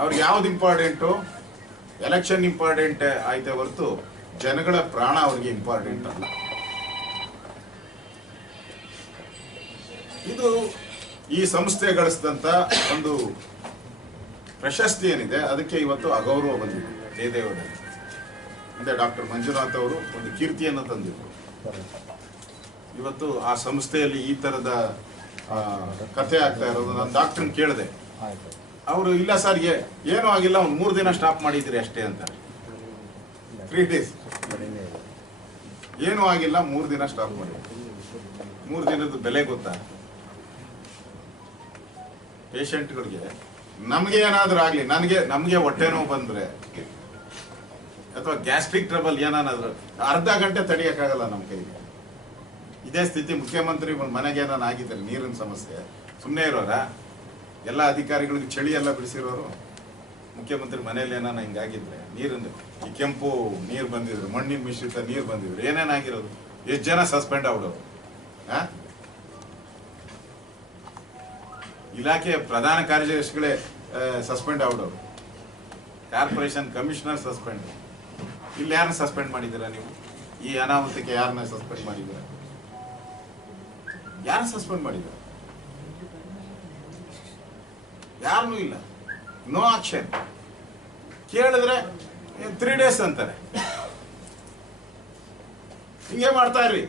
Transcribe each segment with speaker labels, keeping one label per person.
Speaker 1: ಅವ್ರಿಗೆ ಯಾವ್ದು important? Election important ಆಯ್ತೆ ಹೊರತು ಜನಗಳ ಪ್ರಾಣ ಅವ್ರಿಗೆ ಇಂಪಾರ್ಟೆಂಟ್ ಅಲ್ಲ. ಇದು ಈ ಸಂಸ್ಥೆ ಗಳಿಸಿದಂತ ಒಂದು ಪ್ರಶಸ್ತಿ ಏನಿದೆ, ಅದಕ್ಕೆ ಇವತ್ತು ಅಗೌರವ ಬಂದಿದೆ ಜಯದೇವರಲ್ಲಿ ಅಂದ್ರೆ ಡಾಕ್ಟರ್ ಮಂಜುನಾಥ್ ಅವರು ಒಂದು ಕೀರ್ತಿಯನ್ನು ತಂದಿದ್ರು. ಇವತ್ತು ಆ ಸಂಸ್ಥೆಯಲ್ಲಿ ಈ ತರದ ಕಥೆ ಆಗ್ತಾ ಇರೋದು. ನಾನು ಡಾಕ್ಟರ್ನ ಕೇಳಿದೆ. ಅವರು, ಇಲ್ಲ ಸರ್ ಏನೂ ಆಗಿಲ್ಲ, ಒಂದು ಮೂರು ದಿನ ಸ್ಟಾಪ್ ಮಾಡಿದ್ರಿ ಅಷ್ಟೇ ಅಂತ. ತ್ರೀ ಡೇಸ್ ಏನೂ ಆಗಿಲ್ಲ, ಮೂರು ದಿನ ಸ್ಟಾಪ್ ಮಾಡಿ ಮೂರು ದಿನದ ಬೆಲೆ ಗೊತ್ತಾ? ಪೇಷಂಟ್ಗಳಿಗೆ ನಮಗೆ ಏನಾದ್ರೂ ಆಗ್ಲಿ, ನನಗೆ, ನಮಗೆ ಹೊಟ್ಟೆ ನೋವು ಬಂದ್ರೆ, ಅಥವಾ ಗ್ಯಾಸ್ಟ್ರಿಕ್ ಟ್ರಬಲ್ ಏನಾದ್ರು ಅರ್ಧ ಗಂಟೆ ತಡೆಯೋಕ್ಕಾಗಲ್ಲ ನಮ್ಮ ಕೈಗೆ. ಇದೇ ಸ್ಥಿತಿ ಮುಖ್ಯಮಂತ್ರಿ ಮನೆಗೆ ಏನಾನ ಆಗಿದ್ದಾರೆ ನೀರಿನ ಸಮಸ್ಯೆ ಸುಮ್ಮನೆ ಇರೋರ? ಎಲ್ಲ ಅಧಿಕಾರಿಗಳಿಗೆ ಚಳಿ ಎಲ್ಲ ಬಿಡಿಸಿರೋರು, ಮುಖ್ಯಮಂತ್ರಿ ಮನೇಲಿ ಏನಾನ ಹಿಂಗಾಗಿದ್ರೆ ನೀರಿನ ಈ ಕೆಂಪು ನೀರು ಬಂದಿದ್ರು, ಮಣ್ಣಿನ ಮಿಶ್ರಿತ ನೀರು ಬಂದಿದ್ರು ಏನೇನಾಗಿರೋದು ಎಷ್ಟು ಜನ ಸಸ್ಪೆಂಡ್ ಆಗ್ಬಿಡೋರು? ಇಲಾಖೆ ಪ್ರಧಾನ ಕಾರ್ಯದರ್ಶಿಗಳೇ ಸಸ್ಪೆಂಡ್ ಆಗ್ಬಿಡೋರು. Corporation commissioner suspend. ಇಲ್ಲಿ ಯಾರನ್ನ ಸಸ್ಪೆಂಡ್ ಮಾಡಿದ್ದೀರಾ ನೀವು? ಈ ಅನಾಹುತಕ್ಕೆ ಯಾರನ್ನ ಸಸ್ಪೆಂಡ್ ಮಾಡಿದ್ದೀರಾ? ಯಾರನ್ನ ಸಸ್ಪೆಂಡ್ ಮಾಡಿದ್ದೀರಾ? ಯಾರನ್ನೂ ಇಲ್ಲ. No action. ಕೇಳಿದ್ರೆ ತ್ರೀ ಡೇಸ್ ಅಂತಾರೆ. ಹಿಂಗೆ ಮಾಡ್ತಾ ಇರ್ರಿ.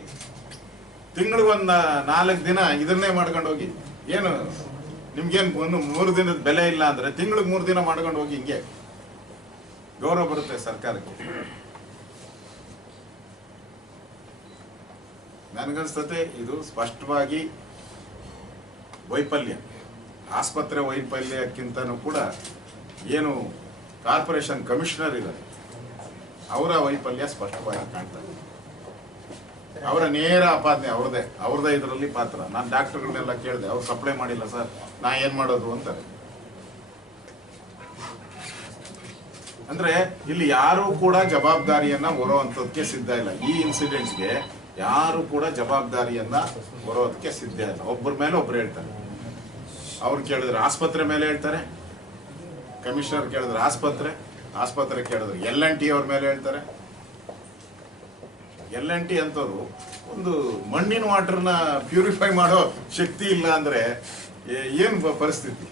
Speaker 1: ತಿಂಗಳಿಗೆ ಒಂದು ನಾಲ್ಕು ದಿನ ಇದನ್ನೇ ಮಾಡ್ಕೊಂಡು ಹೋಗಿ ಏನು, ನಿಮ್ಗೇನು ಒಂದು ಮೂರು ದಿನದ ಬೆಲೆ ಇಲ್ಲ ಅಂದರೆ ತಿಂಗಳಿಗೆ ಮೂರು ದಿನ ಮಾಡ್ಕೊಂಡು ಹೋಗಿ ಹಿಂಗೆ. ಗೌರವ ಬರುತ್ತೆ ಸರ್ಕಾರಕ್ಕೆ. ನನಗನ್ಸ್ತತೆ ಇದು ಸ್ಪಷ್ಟವಾಗಿ ವೈಫಲ್ಯ. ಆಸ್ಪತ್ರೆ ವೈಫಲ್ಯಕ್ಕಿಂತನೂ ಕೂಡ ಏನು ಕಾರ್ಪೊರೇಷನ್ ಕಮಿಷನರ್ ಇದ್ದಾರೆ. ಅವರ ವೈಫಲ್ಯ ಸ್ಪಷ್ಟವಾಗಿ ಕಾಣ್ತದೆ ಅವರ ನೇರ ಅಪಾದನೆ ಅವ್ರದೇ ಅವ್ರದೇ ಇದರಲ್ಲಿ ಪಾತ್ರ. ನಾನು ಡಾಕ್ಟರ್ಗಳನ್ನೆಲ್ಲ ಕೇಳಿದೆ, ಅವ್ರು ಸಪ್ಲೈ ಮಾಡಿಲ್ಲ ಸರ್, ನಾ ಏನ್ ಮಾಡೋದು ಅಂತಾರೆ. ಅಂದ್ರೆ ಇಲ್ಲಿ ಯಾರು ಕೂಡ ಜವಾಬ್ದಾರಿಯನ್ನ ಹೊರೋವಂಥದ್ದಕ್ಕೆ ಸಿದ್ಧ ಇಲ್ಲ. ಈ ಇನ್ಸಿಡೆಂಟ್ಸ್ಗೆ ಯಾರು ಕೂಡ ಜವಾಬ್ದಾರಿಯನ್ನ ಹೊರೋದಕ್ಕೆ ಸಿದ್ಧ ಇಲ್ಲ. ಒಬ್ಬರ ಮೇಲೆ ಒಬ್ರು ಹೇಳ್ತಾರೆ. ಅವ್ರು ಕೇಳಿದ್ರೆ ಆಸ್ಪತ್ರೆ ಮೇಲೆ ಹೇಳ್ತಾರೆ, ಕಮಿಷನರ್ ಕೇಳಿದ್ರೆ ಆಸ್ಪತ್ರೆ ಆಸ್ಪತ್ರೆ ಕೇಳಿದ್ರೆ ಎಲ್ ಎನ್ ಟಿ ಅವ್ರ ಮೇಲೆ ಹೇಳ್ತಾರೆ. ಎಲ್ ಎನ್ ಟಿ ಅಂತವ್ರು ಒಂದು ಮಣ್ಣಿನ ವಾಟರ್ನ ಪ್ಯೂರಿಫೈ ಮಾಡೋ ಶಕ್ತಿ ಇಲ್ಲ ಅಂದ್ರೆ ಏನು ಪರಿಸ್ಥಿತಿ?